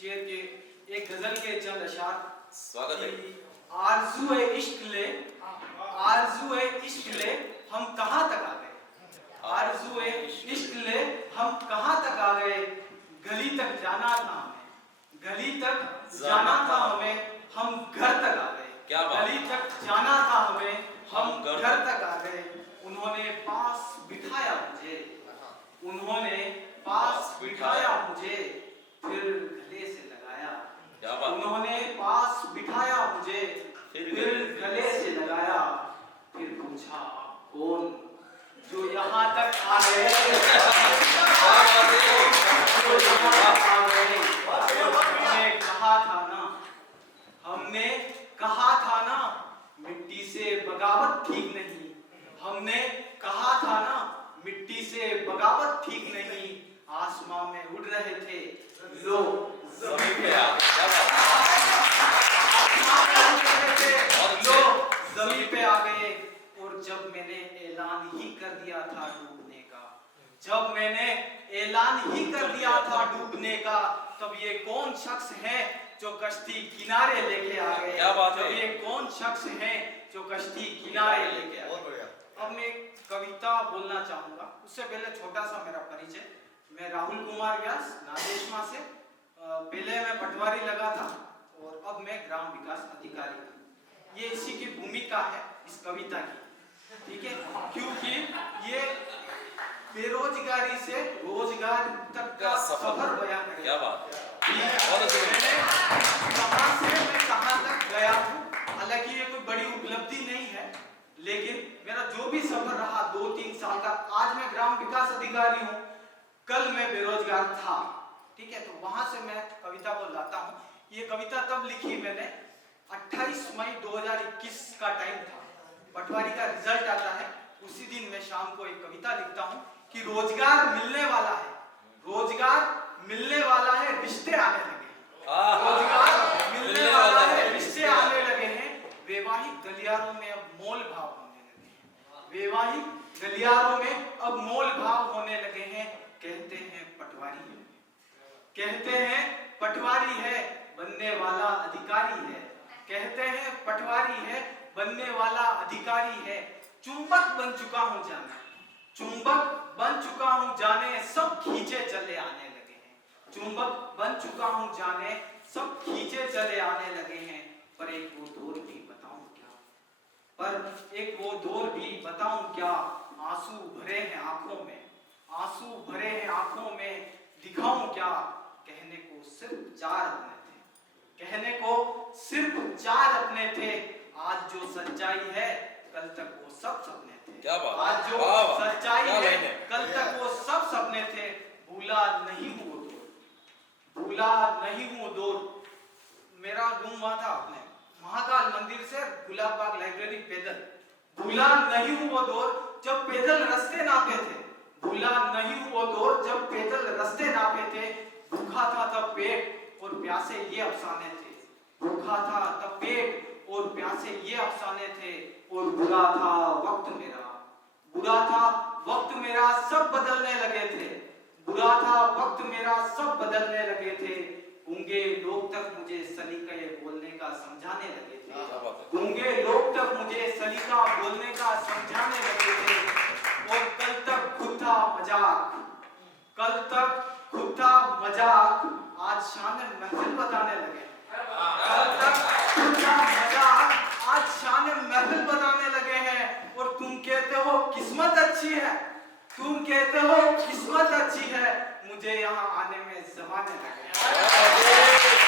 शेर के एक गजल के चंद अशार। स्वागत है। आरज़ू इश्क ले, आरज़ू इश्क ले, हम कहाँ तक आ गए। आरज़ू इश्क ले, हम कहाँ तक आ गए। गली तक जाना था हमें, गली तक जाना था हमें, हम घर तक आ गए। क्या बात। गली तक जाना था हमें, हम घर तक आ गए। उन्होंने पास बिठाया मुझे, उन्होंने पास बिठाया मुझे, फिर गले से लगाया। उन्होंने पास बिठाया मुझे, फिर गले से लगाया। फिर पूछा आप कौन जो यहाँ तक आ गए। हमने कहा था ना, हमने कहा था ना, मिट्टी से बगावत ठीक नहीं। हमने कहा था ना, मिट्टी से बगावत ठीक नहीं। आसमां में उड़ रहे थे, लो जमीन पे आ गए। आसमां में उड़ रहे थे, लो जमीन पे आ गए। और जब मैंने ऐलान ही कर दिया था डूबने का, जब मैंने ऐलान ही कर दिया था डूबने का, तब ये कौन शख्स है जो कश्ती किनारे लेके आ गए। क्या बात है। जब ये कौन शख्स है जो कश्ती किनारे लेके आ गए। अब मैं कविता बोलना चाहूंगा, उससे पहले छोटा सा मेरा परिचय। मैं राहुल कुमार व्यास नादेशमा से, पहले मैं पटवारी लगा था और अब मैं ग्राम विकास अधिकारी हूँ। ये इसी की भूमिका है इस कविता की, ठीक है, क्योंकि ये बेरोजगारी से रोजगार तक का सफर बयान करेगा। क्या बात मैंने कहां से मैं कहां तक गया हूँ। हालांकि ये कोई बड़ी उपलब्धि नहीं है, लेकिन मेरा जो भी सफर रहा 2-3 साल का, आज मैं ग्राम विकास अधिकारी हूँ, कल मैं बेरोजगार था, ठीक है। तो वहां से मैं कविता को लाता हूँ। ये कविता तब लिखी मैंने 28 मई 2021 का टाइम था, पटवारी का रिजल्ट आता है, उसी दिन मैं शाम को एक कविता लिखता हूँ कि रोजगार मिलने वाला है, रोजगार मिलने वाला है, रिश्ते आने लगे हैं। रोजगार मिलने वाला है, रिश्ते आने लगे हैं। वैवाहिक गलियारों में अब मोल भाव होने लगे हैं, वैवाहिक गलियारों में अब मोल भाव होने लगे हैं। कहते हैं पटवारी है, कहते हैं पटवारी है, बनने वाला अधिकारी है। कहते हैं पटवारी है, बनने वाला अधिकारी है। चुंबक बन चुका हूं जाने, चुंबक बन चुका हूं जाने, सब खींचे चले आने लगे हैं। चुंबक बन चुका हूं जाने, सब खींचे चले आने लगे हैं। पर एक वो दौर भी बताऊं क्या, पर एक वो दौर भी बताऊं क्या। आंसू भरे हैं आंखों में, आंसू भरे हैं आंखों में, दिखाऊं क्या। कहने को सिर्फ 4 अपने थे, कहने को सिर्फ 4 अपने थे। आज जो सच्चाई है, कल तक वो सब सपने थे। क्या बात। आज जो सच्चाई है, कल तक वो सब सपने थे। भूला नहीं हूँ वो दौर, भूला नहीं हूँ वो दौर। मेरा रूम हुआ था अपने महाकाल मंदिर से गुलाब बाग लाइब्रेरी पैदल। भूला नहीं हूँ वो दौर जब पैदल रास्ते नापे थे, भूला नहीं हूँ वो दौर जब पैदल रास्ते नापे थे। भूखा था तब पेट और प्यासे ये अफसाने थे, भूखा था तब पेट और प्यासे ये अफसाने थे। और बुरा था वक्त मेरा, बुरा था वक्त मेरा, सब बदलने लगे थे। बुरा था वक्त मेरा, सब बदलने लगे थे। गूंगे लोग तक मुझे सलीका बोलने का समझाने लगे थे, गूंगे लोग तक मुझे सलीका बोलने का समझाने लगे थे। और कल तक खुद था मजाक, कल तक खुद था मजाक, आज शान महफिल बताने लगे। कल तक खुद था मजाक, आज शान महफिल बताने लगे हैं। और तुम कहते हो किस्मत अच्छी है, तुम कहते हो किस्मत अच्छी है, मुझे यहाँ आने में ज़माने लगे।